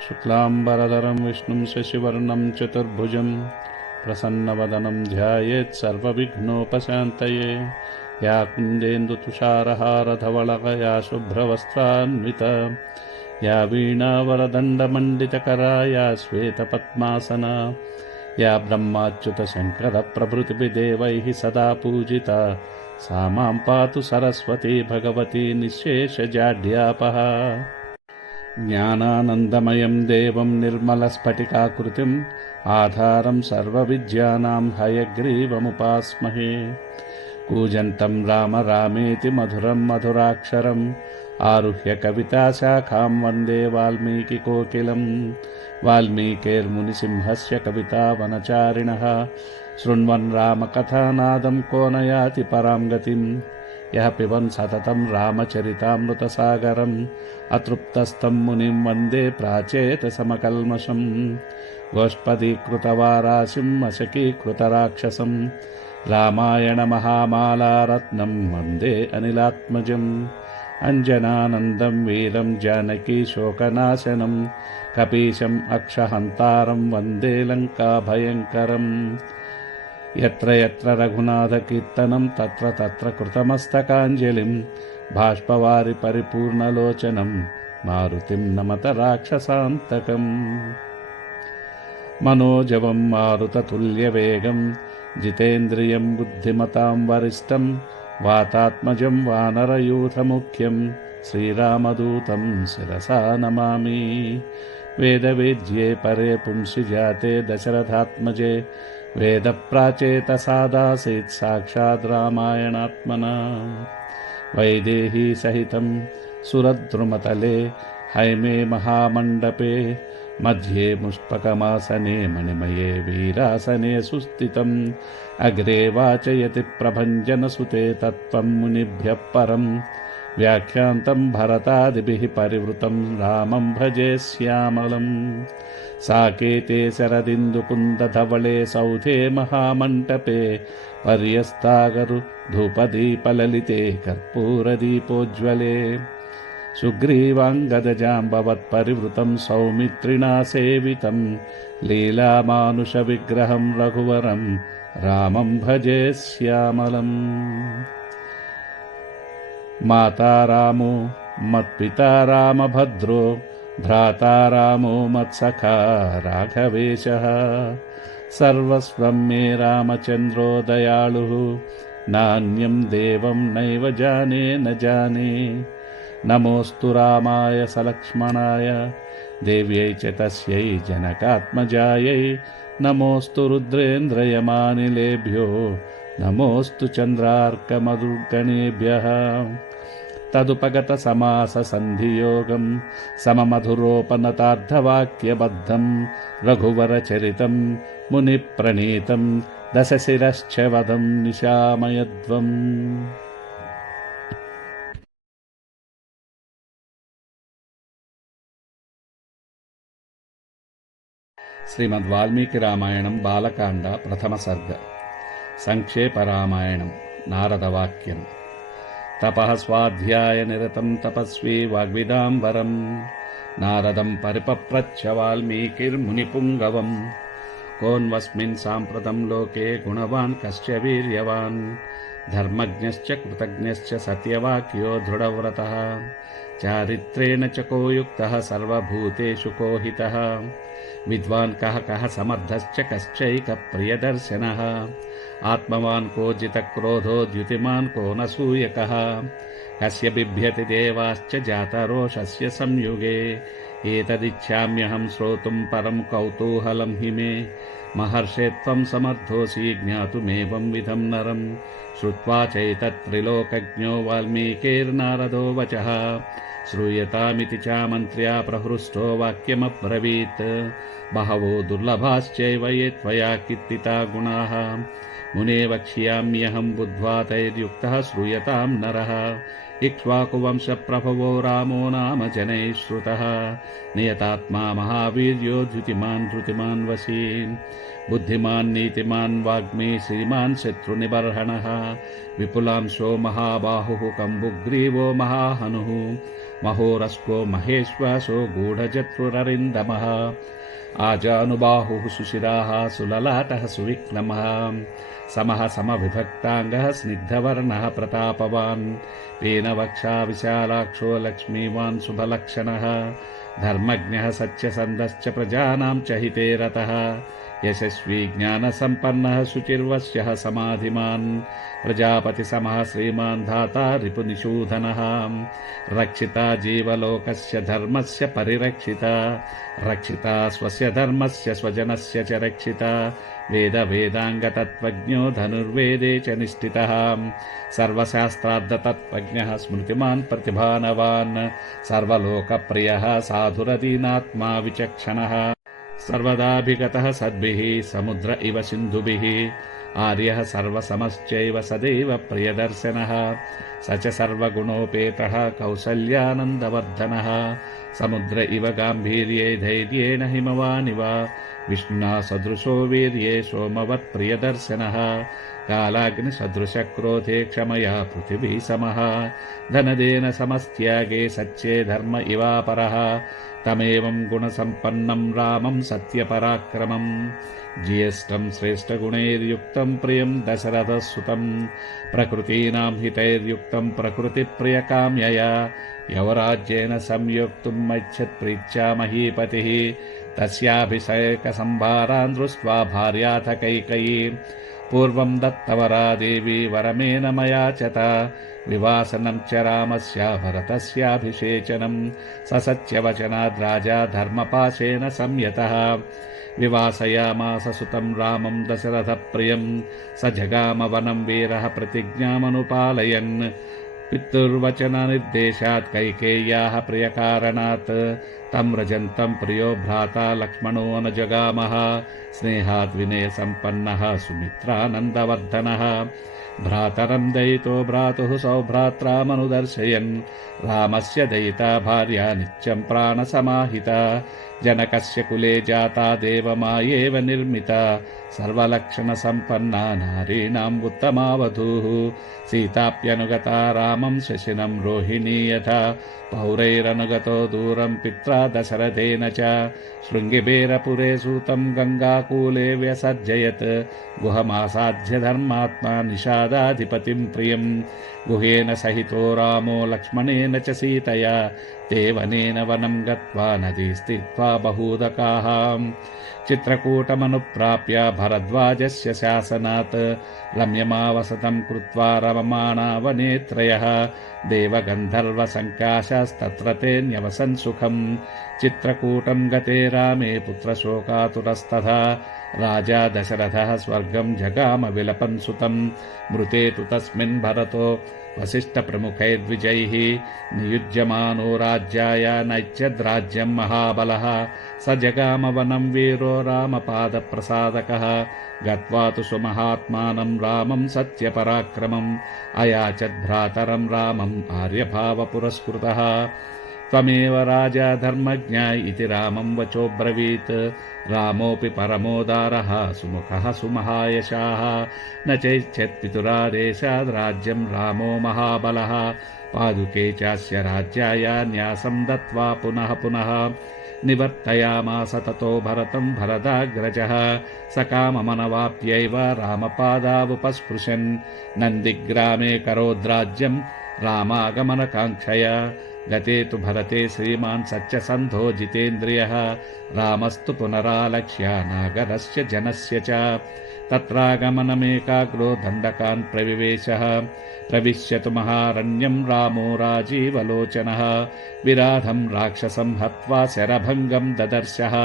शुक्लांबरधरं विष्णुं शशिवर्णं चतुर्भुजं प्रसन्नवदनं ध्यायेत् सर्वविघ्नोपशान्तये। या कुन्देन्दुतुषारहारधवलकया शुभ्रवस्त्रान्विता या वीणावरदण्डमण्डितकरा या श्वेतपद्मासना या ब्रह्माच्युतशङ्करप्रभृतिभिर्देवैः सदा पूजिता सा मां पातु सरस्वती भगवती निःशेषजाड्यापहा। ज्ञानानन्दमयं देवं निर्मलस्फटिकाकृतिम् आधारं सर्वविद्यानां हयग्रीवमुपास्महे। कूजन्तं राम रामेति मधुरं मधुराक्षरम् आरुह्य कविताशाखां वन्दे वाल्मीकिकोकिलं। वाल्मीकिर्मुनिसिंहस्य कवितावनचारिणः शृण्वन् रामकथानादं को न याति परां गतिम्। यः पिबन् सततं रामचरितामृतसागरम् अतृप्तस्तं मुनिं वन्दे प्राचेतसमकल्मषम्। गोष्पदीकृतवाराशिम् अशकीकृतराक्षसम् रामायणमहामालारत्नं वन्दे अनिलात्मजम्। अञ्जनानन्दं वीरं जानकीशोकनाशनं कपीशम् अक्षहन्तारं वन्दे लङ्काभयङ्करम्। यत्र यत्र रघुनाथकीर्तनं तत्र तत्र कृतमस्तकाञ्जलिं बाष्पवारि परिपूर्णलोचनं मारुतिं नमत राक्षसान्तकम्। मनोजवं मारुततुल्यवेगं जितेन्द्रियं बुद्धिमतां वरिष्ठं वातात्मजं वानरयूथमुख्यं श्रीरामदूतं शिरसा नमामि। वेदवेद्ये परे पुंसि जाते दशरथात्मजे वेदप्राचेतसादासीत् साक्षात् रामायणात्मना। वैदेही सहितं सुरद्रुमतले हैमे महामण्डपे मध्ये मुष्पकमासने मणिमये वीरासने सुस्थितम्। अग्रे वाचयति प्रभञ्जनसुते तत्त्वं मुनिभ्यः परं व्याख्यान्तं भरतादिभिः परिवृतं रामं भजे श्यामलम्। साकेते शरदिन्दुकुन्दधवले सौधे महामण्टपे पर्यस्तागरु धूपदीपललिते कर्पूरदीपोज्ज्वले। सुग्रीवाङ्गदजाम्बवत्परिवृतं सौमित्रिणा सेवितं लीलामानुषविग्रहं रघुवरं रामं भजे श्यामलम्। माता रामो मत्पिता रामभद्रो भ्राता रामो मत्सखा राघवेशः। सर्वस्वं मे रामचन्द्रो दयालुः नान्यं देवं नैव जाने न जाने। नमोऽस्तु रामाय सलक्ष्मणाय देव्यै च तस्यै जनकात्मजायै। नमोऽस्तु रुद्रेन्द्रयमानिलेभ्यो नमोऽस्तु चन्द्रार्कमरुद्गणेभ्यः। तदुपगतसमाससन्धियोगं सममधुरोपनतार्धवाक्यबद्धं रघुवरचरितं मुनिप्रणीतं दशशिरश्च वधं निशामयध्वम्। శ్రీమద్వాల్మీకి రామాయణం బాలకాండ ప్రథమ సర్గ. సంక్షేప రామాయణం. నారదవాక్యం. తపః స్వాధ్యాయ నిరతం తపస్వీ వాగ్విదాంబరం నారదం పరిపప్రచ్ఛ వాల్మీకిర్మునిపుంగవం. కోన్వస్మిన్ సాంప్రతం లోకే గుణవాన్ కశ్చ వీర్యవాన్ ధర్మజ్ఞశ్చ కృతజ్ఞశ్చ సత్యవాక్యో దృఢవ్రతః చారిత్రేణ చ కో యుక్తః సర్వభూతేషు కో హితః విద్వాన్ కః కః సమర్థశ్చ కశ్చైక ప్రియదర్శనః ఆత్మవాన్ కో జితక్రోధో ద్యుతిమాన్ కో న సూయకః కస్య బిభ్యతి దేవాశ్చ జాతరోషస్య సంయుగే ఏతదిచ్ఛామ్యహం శ్రోతుం పరం కౌతూహలం హి మే మహర్షే త్వం సమర్థోసి జ్ఞాతుమేవం విధం నరం శ్రుత్వా చైతత్త్రిలోకజ్ఞో వాల్మీకిర్నారదో వచః శ్రూయతామితి చామంత్ర్యా ప్రహృష్టో వాక్యమబ్రవీత్ బహవో దుర్లభాశ్చైవ ఏ త్వయా కీర్తితా గుణాః మునే వక్ష్యామ్యహం బుద్ధ్వా తైర్యుక్తః శ్రూయతాం నరః इक्ष्वाकुवंशप्रभवो रामो नाम जनैः श्रुतः नियतात्मा महावीर्यो धृतिमान् वशी बुद्धिमान् नीतिमान् वाग्मी श्रीमान् शत्रुनिबर्हणः विपुलांशो महाबाहुः कम्बुग्रीवो महाहनुः महोरस्को महेश्वासो गूढजत्रुररिन्दमः आजानुबाहुः सुशिराः सुललाटः सुविक्रमः समः समविभक्ताङ्गः स्निग्धवर्णः प्रतापवान् पीनवक्षा विशालाक्षो लक्ष्मीवान् शुभलक्षणः धर्मज्ञः सत्यसन्धश्च प्रजानां च हिते रतः यशस्वी ज्ञानसम्पन्नः शुचिर्वश्यः समाधिमान् प्रजापतिसमः श्रीमान् धाता रिपुनिषूदनः रक्षिता जीवलोकस्य धर्मस्य परिरक्षिता रक्षिता स्वस्य धर्मस्य स्वजनस्य च रक्षिता वेदाङ्गतत्त्वज्ञो धनुर्वेदे च निष्ठितः सर्वशास्त्रार्थतत्त्वज्ञः स्मृतिमान् प्रतिभानवान् सर्वलोकप्रियः साधुरदीनात्मा विचक्षणः सर्वदाभिगतः सद्भिः समुद्र इव सिन्धुभिः आर्यः सर्वसमश्चैव सदैव प्रियदर्शनः स च सर्वगुणोपेतः कौसल्यानन्दवर्धनः समुद्र इव गाम्भीर्ये धैर्येण हिमवानिव विष्णुना सदृशो वीर्ये सोमवत्प्रियदर्शनः कालाग्निसदृशक्रोधे क्षमया पृथिवी समः धनदेन समस्त्यागे सच्चे धर्म इवापरः तमेवं गुणसम्पन्नं रामं सत्यपराक्रमं ज्येष्ठं श्रेष्ठगुणैर्युक्तं प्रियं दशरथसुतं प्रकृतीनां हितैर्युक्तं प्रकृतिप्रियकाम्यया यवराज्येन संयोक्तुम् ऐच्छत्प्रीत्या महीपतिः तस्याभिषेकसम्भारान् दृष्ट्वा भार्याथ कैकेयी पूर्वं दत्तवरा देवी वरमेन मया चता विवासनं च रामस्य भरतस्याभिषेचनं ससत्यवचनाद् राजा धर्मपाशेन संयतः विवासयामास सुतं रामं दशरथप्रियं स जगाम वनं वीरः प्रतिज्ञामनुपालयन् पितुर्वचननिर्देशात् कैकेय्याः प्रियकारणात् तं व्रजन्तं प्रियो भ्राता लक्ष्मणो न जगामः स्नेहाद् विनयसम्पन्नः सुमित्रानन्दवर्धनः भ्रातरं दयितो भ्रातुः सौभ्रात्रामनुदर्शयन् रामस्य दयिता भार्या नित्यं प्राणसमाहिता जनकस्य कुले जाता देवमायेव निर्मिता सर्वलक्षणसम्पन्ना नारीणाम् उत्तमावधूः सीताप्यनुगता रामं शशिनं रोहिणी यथा पौरैरनुगतो दूरं पित्रा दशरथेन च शृङ्गिबेरपुरे सूतं गङ्गाकूले व्यसर्जयत् गुहमासाध्य धर्मात्मा निषादाधिपतिं प्रियं गुहेन सहितो रामो लक्ष्मणेन च सीतया ते वनेन वनं गत्वा नदी स्थित्वा बहूदकाः चित्रकूटमनुप्राप्य भरद्वाजस्य शासनात् रम्यमावसतं कृत्वा रममाणा वने त्रयः देवगन्धर्वसङ्काशास्तत्र ते न्यवसन् सुखम् चित्रकूटं गते रामे पुत्रशोकातुरस्तथा राजा दशरथः स्वर्गं जगाम विलपन् सुतम् मृते तु तस्मिन् भरतो वसिष्ठप्रमुखैर्द्विजैः नियुज्यमानो राज्याय नैच्छद्राज्यं महाबलः स जगाम वनं वीरो रामपादप्रसादकः गत्वा तु सुमहात्मानं रामं सत्यपराक्रमम् अयाचद्भ्रातरं रामम् आर्यभावपुरस्कृतः त्वमेव राजा धर्मज्ञा इति रामं वचोब्रवीत् रामोऽपि परमोदारः सुमुखः सुमहायशाः न चैच्छत्पितुरादेशाद् राज्यं रामो महाबलः पादुके चास्य राज्याय न्यासं दत्त्वा पुनः पुनः निवर्तयामास ततो भरतं भरदाग्रजः सकाममनवाप्यैव रामपादावुपस्पृशन् नन्दिग्रामे करोद्राज्यं रामागमनकाङ्क्षया गते तु भरते श्रीमान् सत्यसन्धो जितेन्द्रियः रामस्तु पुनरालक्ष्य नागरस्य जनस्य च तत्रागमनमेकाग्रो दण्डकान् प्रविवेशः प्रविश्यतु महारण्यं रामो राजीवलोचनः विराधं राक्षसं हत्वा शरभङ्गं ददर्शः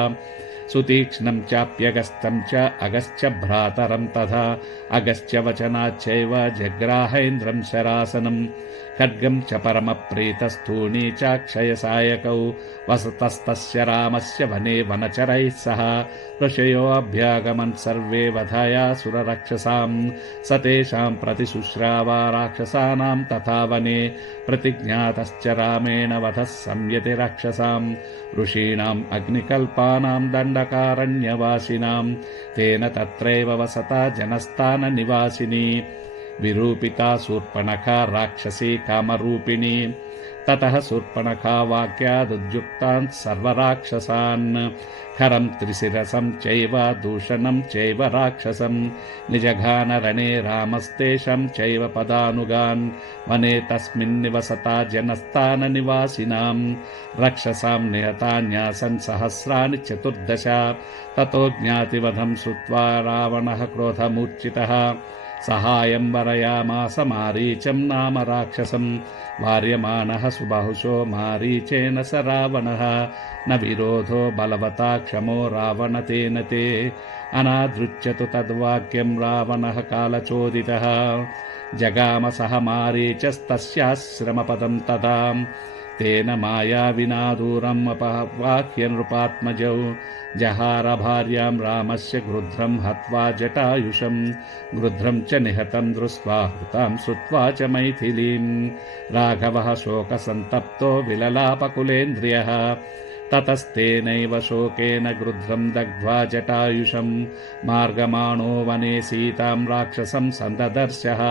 सुतीक्ष्णं चाप्यगस्तं च अगश्च भ्रातरं तथा अगश्च वचनाच्चैव जग्राहेन्द्रं शरासनं ఖడ్గం చ పరమప్రీతస్థూణీ చాక్షయసాయకౌ వసతస్తస్య రామస్య వనే వనచరైः సహ ఋషయో అభ్యాగమన్ సర్వే వధాయాసురరక్షసాం స తేషాం प्रतिशुश्रावा राक्षसानां तथा वने प्रतिज्ञातश्च रामेण वधः संयति राक्षसां ऋषीणाम् अग्निकल्पानां दण्डकारण्यवासिनां तेन तत्रैव वसता जनस्थाननिवासिनी विरूपिता शूर्पणखा राक्षसी कामरूपिणी ततः शूर्पणखा वाक्यादुद्युक्तान् सर्वराक्षसान् खरं त्रिशिरसं चैव दूषणं चैव राक्षसं निजघानरणे रामस्तेषां चैव पदानुगान् वने तस्मिन् निवसता जनस्थाननिवासिनां रक्षसां निहतान्यासन् सहस्राणि 14 ततो ज्ञातिवधं श्रुत्वा रावणः क्रोधमूर्छितः सहायं वरयामास मारीचं नाम राक्षसं वार्यमाणः सुबाहुशो मारीचेन स रावणः न विरोधो बलवता क्षमो रावणतेन ते अनादृच्यतु तद्वाक्यं रावणः कालचोदितः जगाम सह मारीचस्तस्याश्रमपदं तदा तेन माया विना दूरम् अपवाह्य नृपात्मजौ जहार भार्यां रामस्य गृध्रं हत्वा जटायुषं गृध्रं च निहतं दृष्ट्वा हृतां श्रुत्वा च मैथिलीं राघवः शोकसन्तप्तो विललापकुलेन्द्रियः ततस्तेनैव शोकेन गृध्रं दग्ध्वा जटायुषं मार्गमाणो वने सीतां राक्षसं सन्ददर्शः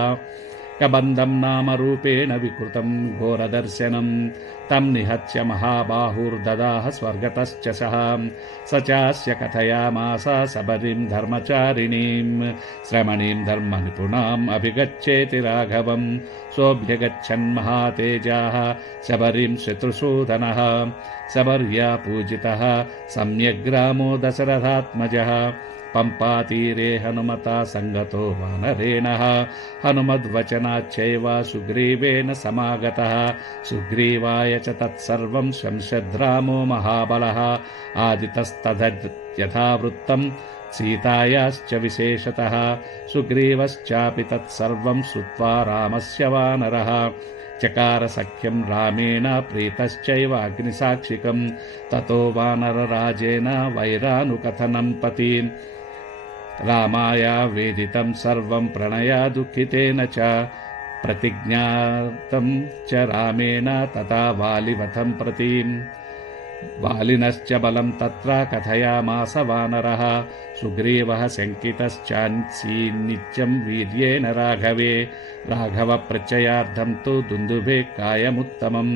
कबन्धं नाम रूपेण विकृतं घोरदर्शनं तं निहत्य महाबाहुर्ददाह स्वर्गतश्च सः स चास्य कथयामास सबरीं धर्मचारिणीं श्रमणीं धर्मनिपुणाम् अभिगच्छेति राघवं सोऽभ्यगच्छन् महातेजाः शबरीं शत्रुसूदनः शबर्या पूजितः सम्यग्रामो दशरथात्मजः पंपातीरे हनुमता संगतो वानरेणः हनुमद्वचनाच्चैव सुग्रीवेन समागतः सुग्रीवाय च तत्सर्वं शंशद्रामो महाबलः आदितस्तद्यथावृत्तं सीतायाश्च विशेषतः सुग्रीवश्चापि तत्सर्वं श्रुत्वा रामस्य वानरः चकार सख्यं रामेण प्रीतश्चैव अग्निसाक्षिकं ततो वानरराजेन वैरानुकथनं पतीन् रामाय वेदितं सर्वं प्रणया दुःखितेन च प्रतिज्ञातं च रामेण तथा वालिवथं प्रतीम् वालिनश्च बलं तत्र कथयामास वानरः सुग्रीवः शङ्कितश्चान्सीन्नित्यं वीर्येण राघवे राघवप्रत्ययार्थं तु दुन्दुभे कायमुत्तमं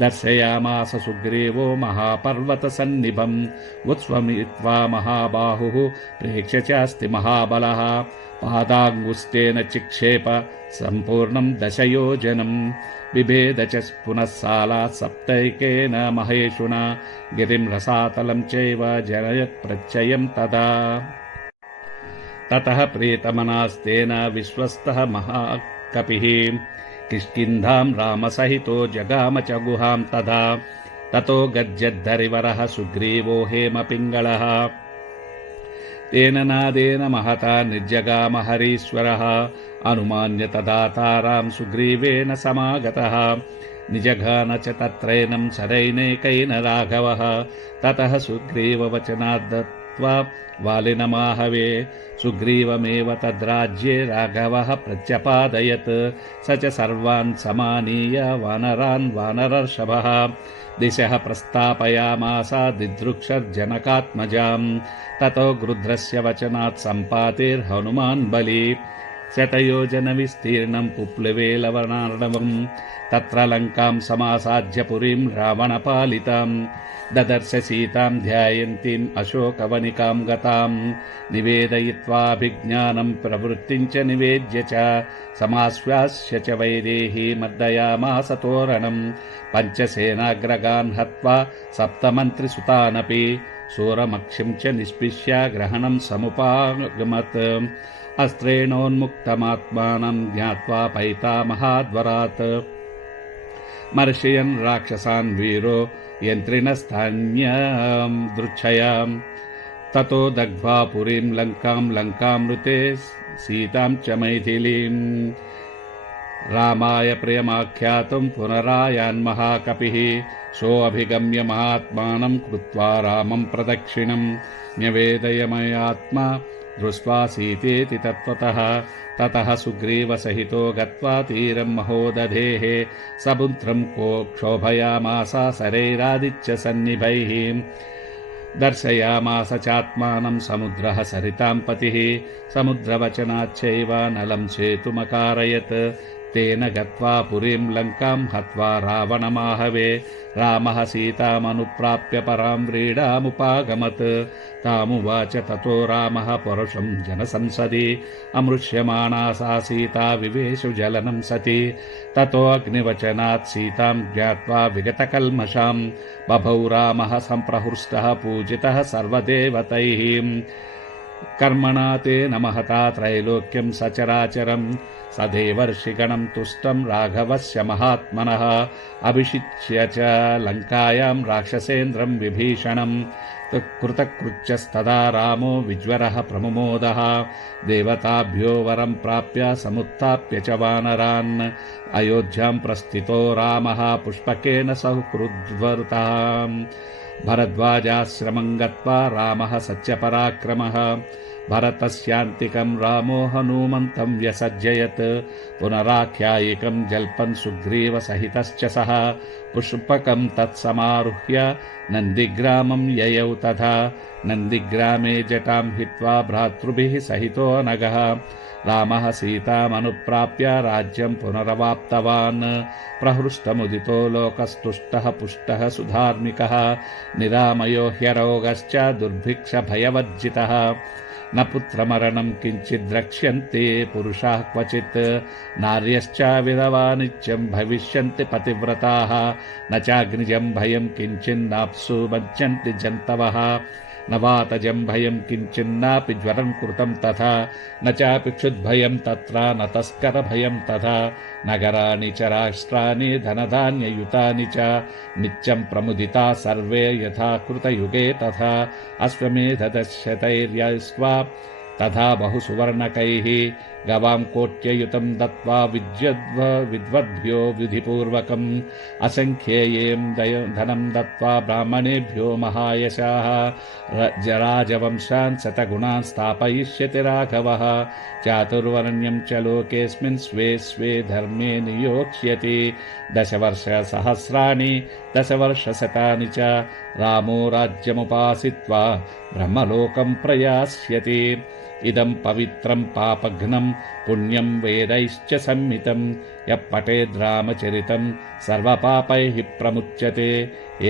दर्शयामास सुग्रीवो महापर्वतसन्निभम् उत्स्वमित्वा महाबाहुः प्रेक्ष्य चास्ति महाबलः पादाङ्गुष्ठेन चिक्षेप सम्पूर्णं 10 योजनं बिभेद च पुनः सालात् सप्तैकेन महेशुना गिरिं रसातलं चैव जनयत् प्रत्ययं तदा ततः प्रीतमनास्तेन विश्वस्तः महाकपिः किष्किन्धां रामसहितो जगाम च गुहां तदा ततो गद्यद्धरिवरः सुग्रीवो हेमपिङ्गळः तेन नादेन महता निर्जगाम हरीश्वरः अनुमान्य तदा तारां सुग्रीवेन समागतः निजघान च तत्रैनं शरैनेकैन राघवः ततः सुग्रीववचनाद्दत्त्वा वालिनमाहवे सुग्रीवमेव तद्राज्ये राघवः प्रत्यपादयत् स च सर्वान् समानीय वानरान् वानरर्षभः दिशः प्रस्थापयामास दिदृक्षर्जनकात्मजां ततो गृध्रस्य वचनात् सम्पातिर्हनुमान् बली शतयोजनविस्तीर्णं पुप्लवेलवनार्णवं तत्र लङ्कां समासाद्य पुरीं रावणपालितां ददर्श सीतां ध्यायन्तीम् अशोकवनिकां गतां निवेदयित्वाभिज्ञानं प्रवृत्तिं च निवेद्य च समाश्वास्य च वैदेही मर्दयामास तोरणं पञ्चसेनाग्रगान् हत्वा सप्तमन्त्रिसुतानपि शूरमक्षिं च निष्पिष्य ग्रहणं समुपागमत् अस्त्रेणोन्मुक्तमात्मानं ज्ञात्वा पैतामहाद्वरात् मर्षयन् राक्षसान् वीरो यन्त्रिणस्थान्यां दृच्छयां ततो दग्ध्वा पुरीं लङ्कामृते सीतां च मैथिलीं రామాయ ప్రియమాఖ్యాతుం పునరాయాన్మహాకపిః సోऽభిగమ్య మహాత్మానం కృత్వా రామం ప్రదక్షిణం న్యవేదయమయాత్మా దృష్ట్వా సీతేతి తత్వతః తతః సుగ్రీవసహితో గత్వా తీరం మహోదధేః సముద్రం క్షోభయామాస శరైరాదిత్య సన్నిభైః దర్శయామాస చాత్మానం సముద్రః సరితాం పతిః సముద్రవచనాచ్చైవ నలం సేతుమకారయత్ తేన గత్వా పురీం లంకాం హత్వా రావణమాహవే రామః సీతామనుప్రాప్య పరాం వ్రీడాముపాగమత్ తామువాచ తతో రామః పరుషం జనసంసది అమృష్యమాణా సా సీతా వివేశు జలనం సతి తతో అగ్నివచనాత్ సీతాం జ్ఞాత్వా విగతకల్మషాం బభౌ రామః సంప్రహృష్టః పూజితः సర్వదేవతైః కర్మణా తేన మహతా త్రైలోక్యం సచరాచరం సదేవర్షిగణం తుష్టం రాఘవస్య మహాత్మనః అభిషిచ్య చ లంకాయాం రాక్షసేంద్రం విభీషణం కృతకృత్యస్తదా రామో విజ్వరః ప్రముమోదః దేవతాభ్యో వరం ప్రాప్య సముత్థాప్య చ వానరాన్ అయోధ్యాం ప్రస్థితో రామః పుష్పకేన సహృద్వృతః భరద్వాజాశ్రమం గత్వా రామః సత్యపరాక్రమः భరతస్యాంతికం రామో హనుమంతం వ్యసజ్జయత్ పునరాఖ్యాయికం జల్పన్ సుగ్రీవసహితశ్చ సహ పుష్పకం తత్సమారుహ్య నందిగ్రామం యయౌ తథా నందిగ్రామే జటాం హిత్వా భ్రాతృభిః సహితో నగః రామః సీతామనుప్రాప్య రాజ్యం పునరవాప్తవాన్ ప్రహృష్టముదితో లోకస్తుష్టః పుష్టః సుధార్మికः నిరామయో హ్యరోగశ్చ దుర్భిక్షభయవర్జితः న పుత్రమరణం కించిద్రక్ష్యంతే పురుషాः క్వచిత్ నార్యశ్చ విధవా నిత్యం భవిష్యంతి పతివ్రతాः న చాగ్నిజం భయం కించిన్నాప్సు మజ్జంతి జంతవः न वातजं भयं किञ्चिन्नापि ज्वरं कृतं तथा न चापि क्षुद्भयं तत्र न तस्करभयं तथा नगराणि च राष्ट्राणि धनधान्ययुतानि च नित्यं प्रमुदिता सर्वे यथा कृतयुगे तथा अश्वमेधदशतैर्यस्वा तथा बहुसुवर्णकैः गवां कोट्ययुतं दत्त्वा विद्वद्भ्यो विधिपूर्वकम् असङ्ख्येयं धनं दत्त्वा ब्राह्मणेभ्यो महायशाः राजवंशान् शतगुणान् स्थापयिष्यति राघवः चातुर्वर्ण्यं च लोकेऽस्मिन् स्वे स्वे धर्मे नियोक्ष्यति दशवर्षसहस्राणि दशवर्षशतानि च रामो राज्यमुपासित्वा ब्रह्मलोकं प्रयास्यति इदं पवित्रं पापघ्नं पुण्यं वेदैश्च सम्मितं यः पठेद्रामचरितं सर्वपापैः प्रमुच्यते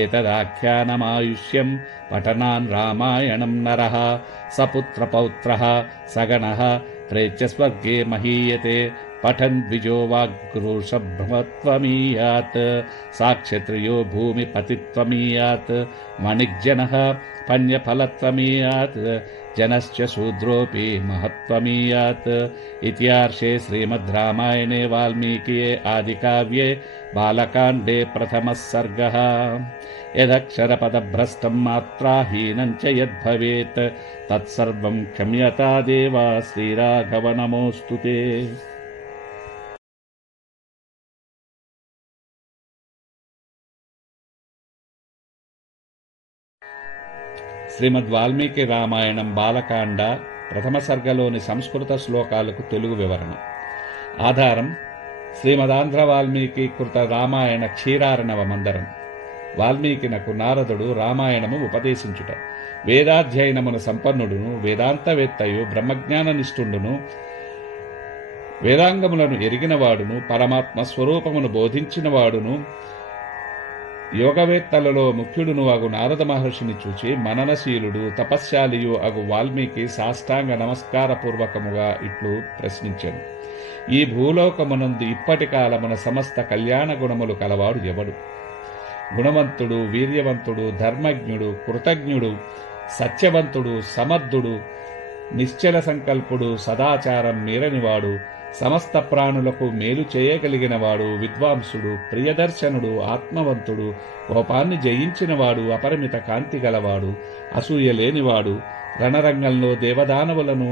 एतदाख्यानमायुष्यं पठनान् रामायणं नरः सपुत्रपौत्रः सगणः प्रेत्य स्वर्गे महीयते पठन् द्विजो वाग्रोषभ्रमत्वमीयात् साक्षत्रियो भूमिपतित्वमीयात् वणिज्जनः पण्यफलत्वमीयात् जनश्च शूद्रोऽपि महत्त्वमीयात् इत्यार्षे श्रीमद्रामायणे वाल्मीकिये आदिकाव्ये बालकाण्डे प्रथमः सर्गः यदक्षरपदभ्रष्टं मात्राहीनं च यद्भवेत् तत्सर्वं क्षम्यता देवा श्रीराघव नमोऽस्तु ते। శ్రీమద్ వాల్మీకి రామాయణం బాలకాండ ప్రథమ సర్గలోని సంస్కృత శ్లోకాలకు తెలుగు వివరణ. ఆధారం శ్రీమదాంధ్ర వాల్మీకి కృత రామాయణ క్షీరార్ణవ మందరం. వాల్మీకినకు నారదుడు రామాయణము ఉపదేశించుట. వేదాధ్యయనమున సంపన్నుడును వేదాంతవేత్తయు బ్రహ్మజ్ఞాన నిష్ఠుండును వేదాంగములను ఎరిగినవాడును పరమాత్మ స్వరూపమును బోధించినవాడును యోగవేత్తలలో ముఖ్యుడును అగు నారద మహర్షిని చూచి మననశీలుడు తపశ్శాలియు అగు వాల్మీకి సాష్టాంగ నమస్కారపూర్వకముగా ఇట్లు ప్రశ్నించెను. ఈ భూలోకమునందు ఇప్పటి కాలమున సమస్త కళ్యాణ గుణములు కలవాడు ఎవడు? గుణవంతుడు, వీర్యవంతుడు, ధర్మజ్ఞుడు, కృతజ్ఞుడు, సత్యవంతుడు, సమర్థుడు, నిశ్చల సంకల్పుడు, సదాచారం మీరనివాడు, సమస్త ప్రాణులకు మేలు చేయగలిగినవాడు, విద్వాంసుడు, ప్రియదర్శనుడు, ఆత్మవంతుడు, కోపాన్ని జయించినవాడు, అపరిమిత కాంతి గలవాడు, అసూయ లేనివాడు, రణరంగంలో దేవదానవులను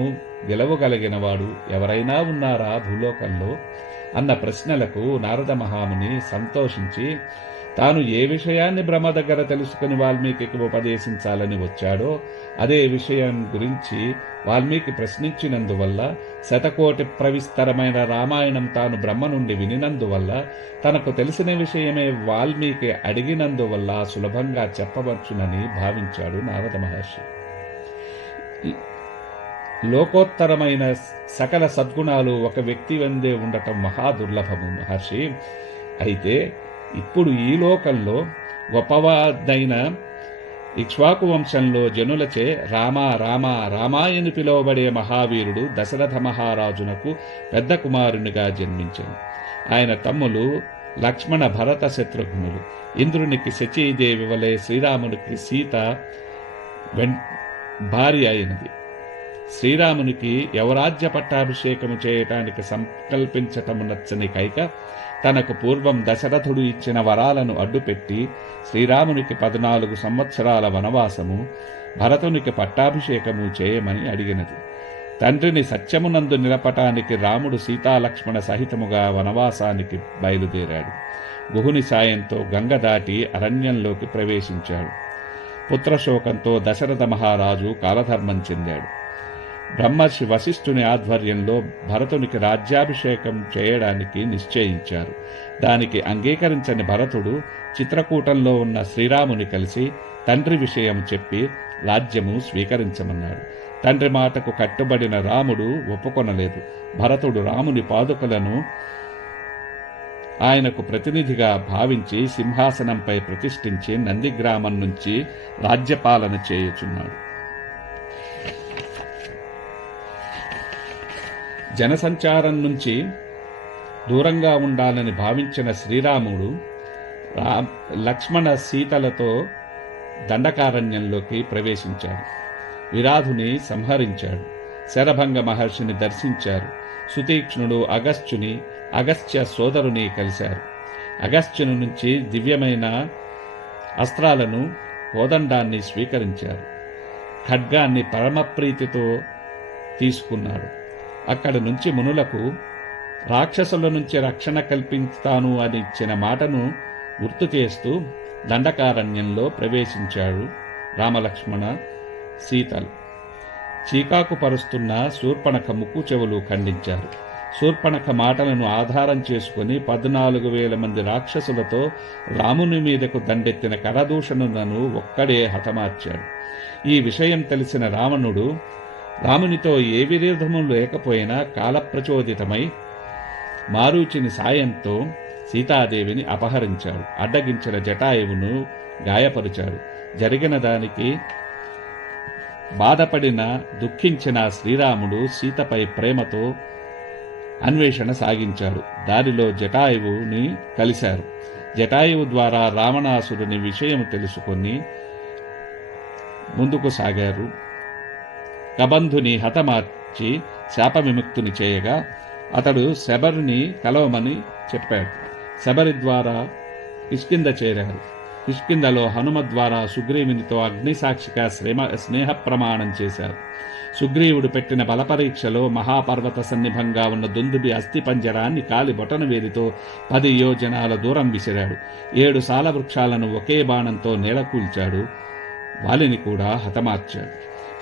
గెలవగలిగినవాడు ఎవరైనా ఉన్నారా భూలోకంలో అన్న ప్రశ్నలకు నారద మహాముని సంతోషించి తాను ఏ విషయాన్ని బ్రహ్మ దగ్గర తెలుసుకుని వాల్మీకి ఉపదేశించాలని వచ్చాడో అదే విషయం గురించి వాల్మీకి ప్రశ్నించినందువల్ల శతకోటి ప్రవిస్తరమైన రామాయణం తాను బ్రహ్మ నుండి వినినందువల్ల తనకు తెలిసిన విషయమే వాల్మీకి అడిగినందువల్ల సులభంగా చెప్పవచ్చునని భావించాడు నారద మహర్షి. లోకోత్తరమైన సకల సద్గుణాలు ఒక వ్యక్తి వందే ఉండటం మహాదుర్లభము మహర్షి. అయితే ఇప్పుడు ఈ లోకంలో గొప్పవాదైన ఇక్ష్వాకు వంశంలో జనులచే రామ రామ రామాయని పిలువబడే మహావీరుడు దశరథ మహారాజునకు పెద్ద కుమారునిగా జన్మించాడు. ఆయన తమ్ములు లక్ష్మణ భరత శత్రుఘ్నులు. ఇంద్రునికి శచీదేవి వలె శ్రీరామునికి సీత భార్య అయినది. శ్రీరామునికి యవరాజ్య పట్టాభిషేకము చేయటానికి సంకల్పించటము నచ్చని కైక తనకు పూర్వం దశరథుడు ఇచ్చిన వరాలను అడ్డుపెట్టి శ్రీరామునికి 14 సంవత్సరాల వనవాసము, భరతునికి పట్టాభిషేకము చేయమని అడిగినది. తండ్రిని సత్యమునందు నిలపటానికి రాముడు సీతాలక్ష్మణ సహితముగా వనవాసానికి బయలుదేరాడు. గుహుని సాయంతో గంగ దాటి అరణ్యంలోకి ప్రవేశించాడు. పుత్రశోకంతో దశరథ మహారాజు కాలధర్మం చెందాడు. బ్రహ్మర్షి వశిష్ఠుని ఆధ్వర్యంలో భరతునికి రాజ్యాభిషేకం చేయడానికి నిశ్చయించారు. దానికి అంగీకరించని భరతుడు చిత్రకూటంలో ఉన్న శ్రీరాముని కలిసి తండ్రి విషయం చెప్పి రాజ్యము స్వీకరించమన్నాడు. తండ్రి మాటకు కట్టుబడిన రాముడు ఒప్పుకొనలేదు. భరతుడు రాముని పాదుకలను ఆయనకు ప్రతినిధిగా భావించి సింహాసనంపై ప్రతిష్ఠించి నందిగ్రామం నుంచి రాజ్యపాలన చేయుచున్నాడు. జనసంచారం నుంచి దూరంగా ఉండాలని భావించిన శ్రీరాముడు లక్ష్మణ సీతలతో దండకారణ్యంలోకి ప్రవేశించాడు. విరాధుని సంహరించాడు. శరభంగ మహర్షిని దర్శించారు. సుతీక్ష్ణుడు అగస్త్య సోదరుని కలిశారు. అగస్త్యుని నుంచి దివ్యమైన అస్త్రాలను, కోదండాన్ని స్వీకరించారు. ఖడ్గాన్ని పరమప్రీతితో తీసుకున్నాడు. అక్కడి నుంచి మునులకు రాక్షసుల నుంచి రక్షణ కల్పిస్తాను అని ఇచ్చిన మాటను గుర్తు చేస్తూ దండకారణ్యంలో ప్రవేశించాడు. రామలక్ష్మణ సీతలు చీకాకు పరుస్తున్న శూర్పణఖ ముక్కు చెవులు ఖండించారు. శూర్పణఖ మాటలను ఆధారం చేసుకుని 14,000 మంది రాక్షసులతో రాముని మీదకు దండెత్తిన కరదూషణులను ఒక్కడే హతమార్చాడు. ఈ విషయం తెలిసిన రావణుడు రామునితో ఏ విరోధము లేకపోయినా కాలప్రచోదితమై మారీచుని సాయంతో సీతాదేవిని అపహరించాడు. అడ్డగించిన జటాయువును గాయపరిచాడు. జరిగిన దానికి బాధపడిన దుఃఖించిన శ్రీరాముడు సీతపై ప్రేమతో అన్వేషణ సాగించాడు. దారిలో జటాయువుని కలిశారు. జటాయువు ద్వారా రావణాసురుని విషయం తెలుసుకొని ముందుకు సాగారు. కబంధుని హతమార్చి శాప విముక్తుని చేయగా అతడు శబరిని కలవమని చెప్పాడు. శబరి ద్వారా కిష్కింద చేరారు. కిష్కిందలో హనుమ ద్వారా సుగ్రీవునితో అగ్నిసాక్షిగా స్నేహ ప్రమాణం చేశారు. సుగ్రీవుడు పెట్టిన బలపరీక్షలో మహాపర్వత సన్నిభంగా ఉన్న దుందుబి అస్థిపంజరాన్ని కాలి బొటన వేలితో 10 యోజనాల దూరం విసిరాడు. 7 సాల వృక్షాలను ఒకే బాణంతో నేలకూల్చాడు. వాలిని కూడా హతమార్చాడు.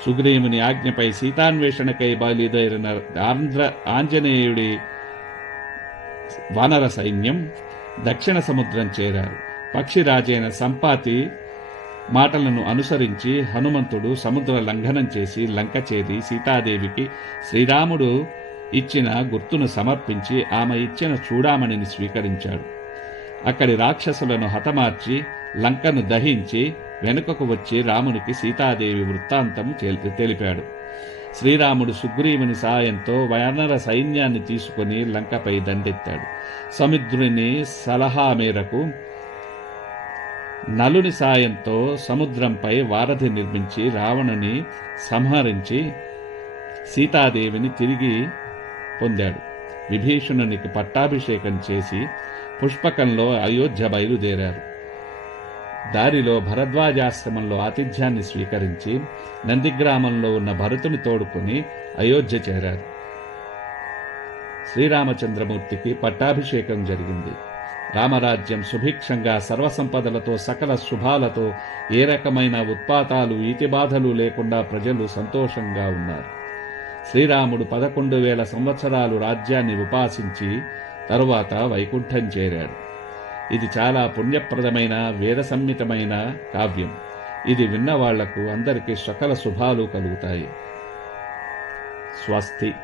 సుగ్రీవుని ఆజ్ఞపై సీతాన్వేషణకై బయలుదేరిన ఆంజనేయుడి వానర సైన్యం దక్షిణ సముద్రం చేరారు. పక్షిరాజైన సంపాతి మాటలను అనుసరించి హనుమంతుడు సముద్ర లంఘనం చేసి లంక చేరి సీతాదేవికి శ్రీరాముడు ఇచ్చిన గుర్తును సమర్పించి ఆమె ఇచ్చిన చూడామణిని స్వీకరించాడు. అక్కడి రాక్షసులను హతమార్చి లంకను దహించి వెనుకకు వచ్చి రామునికి సీతాదేవి వృత్తాంతం తెలిపాడు. శ్రీరాముడు సుగ్రీవుని సాయంతో వానర సైన్యాన్ని తీసుకుని లంకపై దండెత్తాడు. సముద్రుని సలహా మేరకు నలుని సాయంతో సముద్రంపై వారధి నిర్మించి రావణుని సంహరించి సీతాదేవిని తిరిగి పొందాడు. విభీషణునికి పట్టాభిషేకం చేసి పుష్పకంలో అయోధ్య బయలుదేరారు. దారిలో భరద్వాజాశ్రమంలో ఆతిథ్యాన్ని స్వీకరించి నందిగ్రామంలో ఉన్న భరతుని తోడుకుని అయోధ్య చేరారు. శ్రీరామచంద్రమూర్తికి పట్టాభిషేకం జరిగింది. రామరాజ్యం సుభిక్షంగా సర్వసంపదలతో సకల శుభాలతో ఏ రకమైన ఉత్పాతాలు ఈతిబాధలు లేకుండా ప్రజలు సంతోషంగా ఉన్నారు. శ్రీరాముడు 11,000 సంవత్సరాలు రాజ్యాన్ని ఉపాసించి తరువాత వైకుంఠం చేరాడు. ఇది చాలా పుణ్యప్రదమైన వేద సంహితమైన కావ్యం. ఇది విన్న వాళ్లకు అందరికీ సకల శుభాలు కలుగుతాయి. స్వస్తి.